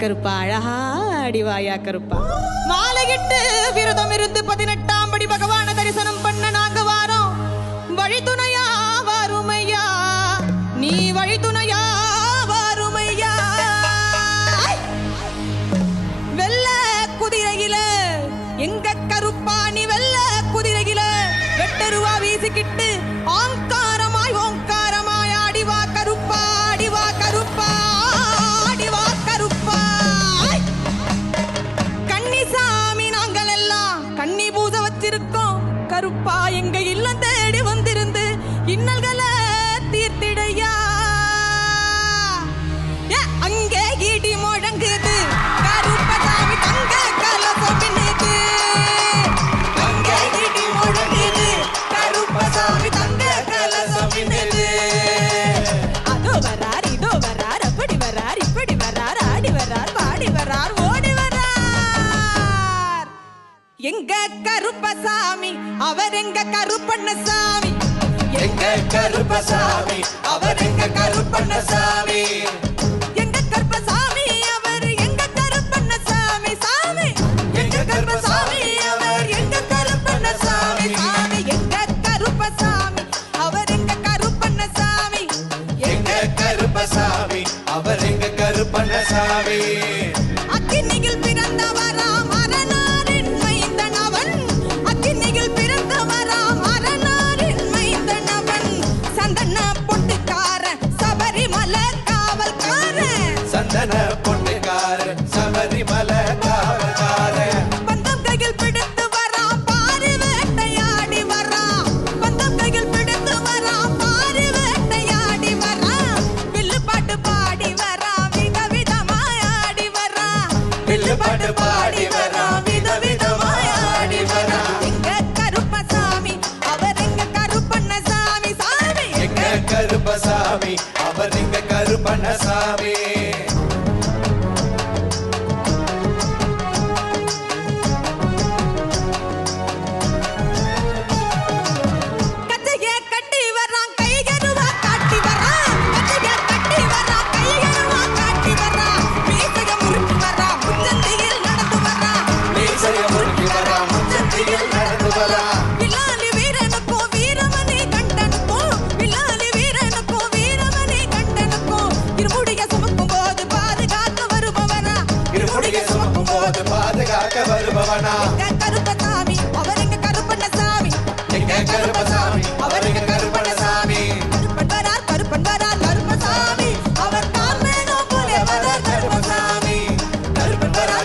கருப்பா அழகா அடிவாயா கருப்பா. மாலையிட்டு விரதம் இருந்து 18ஆம் படி பகவான தரிசனம் பண்ண நாங்க வாரோம். வழித்துணையா வாருமையா, நீ வழித்துணையா வாருமையா. வெள்ள குதிரையில எங்க கருப்பா நீ வெள்ள குதிரையில வெட்டருவா வீசிக்கிட்டு ஆங்காரமாய் ஓங்காரமாய் ஆடிவா கருப்பா, ஆடிவா கருப்பா, ஆடிவா கருப்பா. கன்னிசாமி நாங்கள் எல்லாம் கன்னி பூஜை வச்சிருக்கோம் கருப்பா. எங்க இல்லம் தேடி வந்திருந்து இன்னல்களை தீர்த்திடையா. அங்கே இடி முழங்குது கருப்பசாமி தங்க கலசம் பின்னுது. அங்கே இடி முழங்குது கருப்பசாமி தங்க கலசம் பின்னுது. அதோ வரார் இதோ வரார் அப்படி வரார் இப்படி வரார் ஆடி வரார் பாடி வரார் ஓடி வரார். எங்க கருப்பசாமி அவர் எங்க கருப்பண்ணசாமி. எங்க கருப்பசாமி அவர் எங்க கருப்பண்ணசாமி. எங்க கருப்பசாமி அவர் எங்க கருப்பண்ணசாமி சாமி. எங்க கருப்பசாமி அவர் எங்க கருப்பண்ணசாமி சாமி. எங்க கருப்பசாமி அவர் எங்க கருப்பண்ணசாமி. எங்க கருப்பசாமி அவர் எங்க கருப்பண்ணசாமி. அக்கினியில் பிறந்தவராம் அரணாரின் மைந்தன் அவன். அக்கினியில் பிறந்தவராம் அரணாரின் மைந்தன் அவன். சந்தன பொட்டுக்காரன் சபரிமலை காவல்காரன். சந்தன பொட்டுக்காரன் சபரிமலை காவல்காரன். பந்தம் கையில் பிடித்து வரான் பாரி வேட்டையாடி வரான். பந்தம் கையில் பிடித்து வரான் பாரி வேட்டையாடி வரான். வில்லு பாட்டு பாடி வரான் விதவிதமாய் ஆடி வரான். வில்லு பாட்டு பாடி வரான் விதவிதமாய் ஆடி வரான். எங்க கருப்பசாமி அவர் எங்க கருப்பண்ணசாமி சாமி. எங்க கருப்பசாமி அவர் எங்க கருப்பண்ணசாமி. கச்சைய கட்டி வரான் கையருவா காட்டி வரான். கச்சைய கட்டி வரான் கையருவா காட்டி வரான். மீசைய முறுக்கி வரான் முச்சந்தியில் நடந்து வரான். மீசைய முறுக்கி வரான் முச்சந்தியில் நடந்து வரான். வில்லாலி வீரனுக்கும் வீரமணி கண்டனுக்கும். வில்லாலி வீரனுக்கும் வீரமணி கண்டனுக்கும். இருமுடிய சுமக்கும் போது பாதுகாக்க வருபவனா. இருமுடியை சுமக்கும் போது பாதுகாக்க வருபவனா. எங்க கருப்பசாமி அவர் எங்க கருப்பண்ணசாமி. எங்க கருப்பசாமி அவர் எங்க கருப்பண்ணசாமி. கருப்பன் வரார் கருப்பசாமி. அவர் தான் மேலும் போல வரார் கருப்பசாமி. கருப்பன் வரா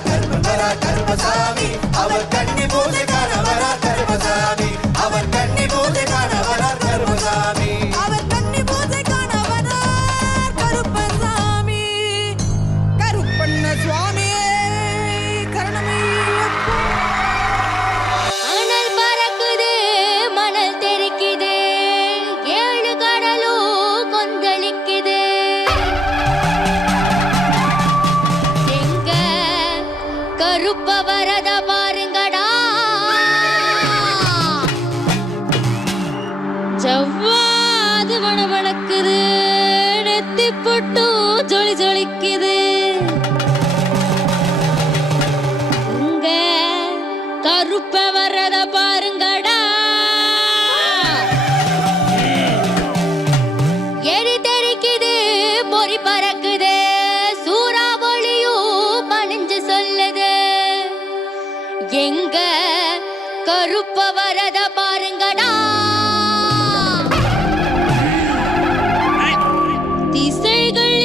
கருப்பசாமி. அவர் கன்னி பூஜை காண வரா கருப்பசாமி. அவர் கன்னி பூஜை காண வரா கருப்பசாமி. அவர் கன்னி பூஜை காண வரார் கருப்பசாமி. கருப்பண்ண சுவாமியே கரணமையப்பா. அனல் பறக்குது மணல் தெறிக்குது 7 கடலும் கொந்தளிக்குது. எங்க கருப்ப வரத பாருங்கடா. ஜவ்வாது மணமணக்குது நெத்தி பொட்டும் ஜொலி ஜொலிக்குது. உங்க கருப்ப வர்றத பாருங்கடா. எரி தெரிக்குது பொறி பறக்குது சூறாவளியும் பணிஞ்சு சொல்லுது. எங்க கருப்ப வரத பாருங்கடா. திசைகள்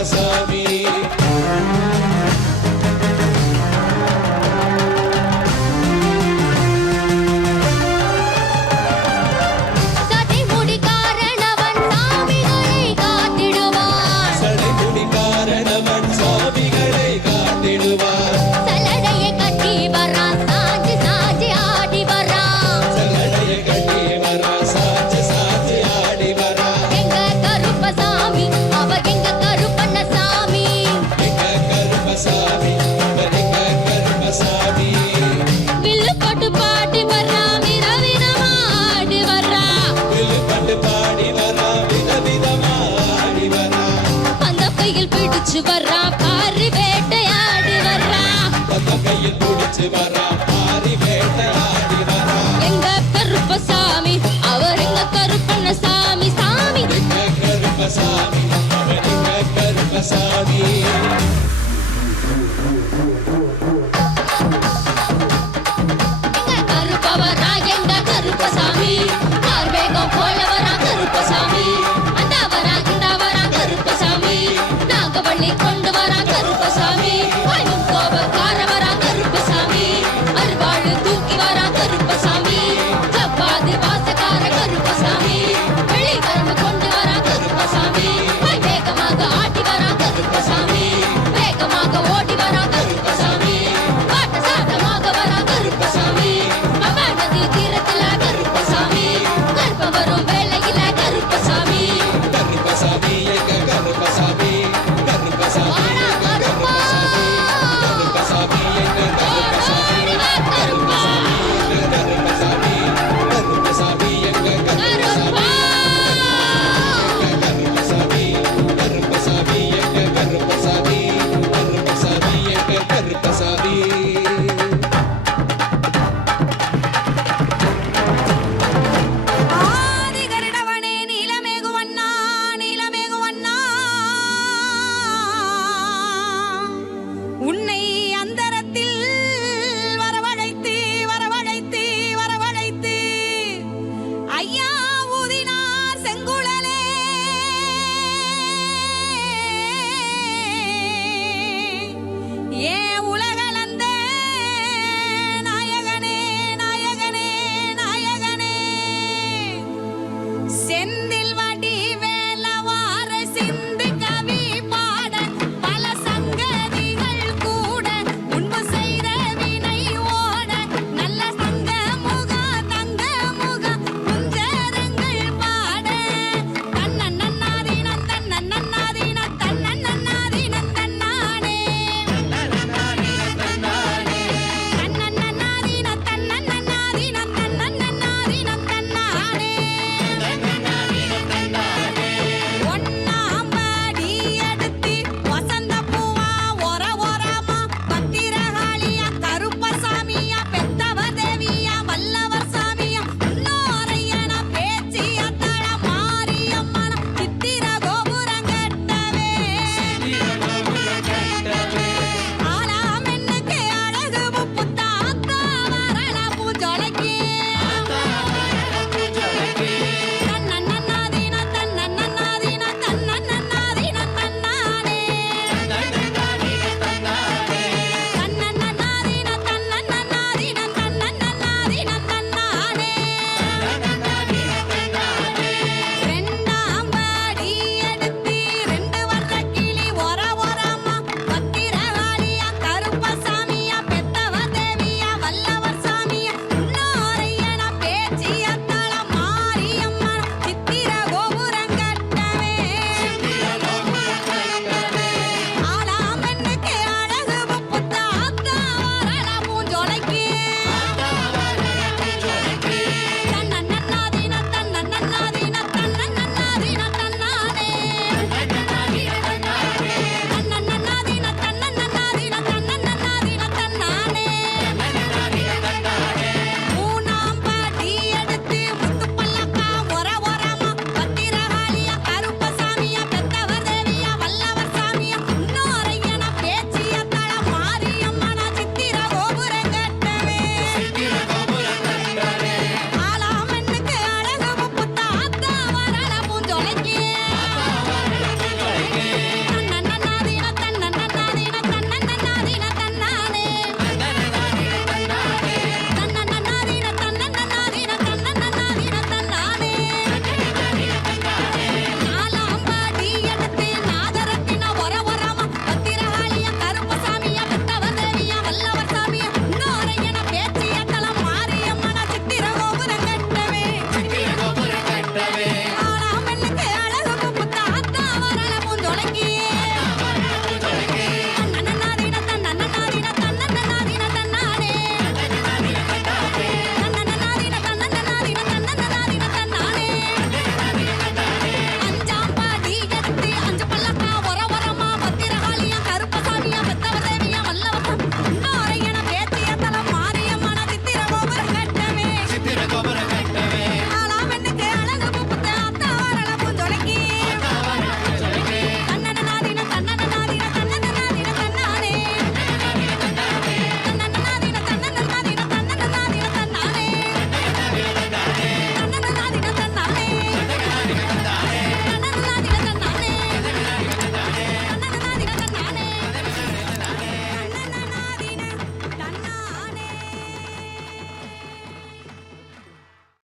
கருப்பசாமி சடைமுடி காரணவன் சாமிகளை காத்திடுவான் சடைமுடி காரணவன் சாமிகளை காத்திடுவார் சலடையை கட்டி வரான் சாஞ்சி சாஞ்சி ஆடி வரான் சல்லடைய கட்டி வரா சாட்சி சாட்சி ஆடி வரா எங்க கருப்பசாமி அவ எங்க கருப்பண்ணசாமி எங்க கருப்பசாமி அவர் எங்க கருப்பசாமி வில்லு போட்டு பாட்டி வர்றா விதவிதமா ஆடி வர்றா வில்லுப்பட்டு பாடி வரா விதவிதமா ஆடி வரா அந்த கையில் பிடிச்சு வர்றா பாரி வேட்டையாடி வர்றா அந்த கையில் பிடிச்சு வரா பாரி வேட்டையாடி வரா எங்க கருப்பசாமி அவர் எங்க கருப்பண்ணசாமி சாமி எங்க கருப்பசாமி அவர் எங்க கருப்பசாமி எங்க கருப்பவரா எங்க கருப்பசாமி கார்வேகம் போலவரா கருப்பசாமி அந்த வரா இந்த வரா கருப்பசாமி நாகவள்ளி கொண்ட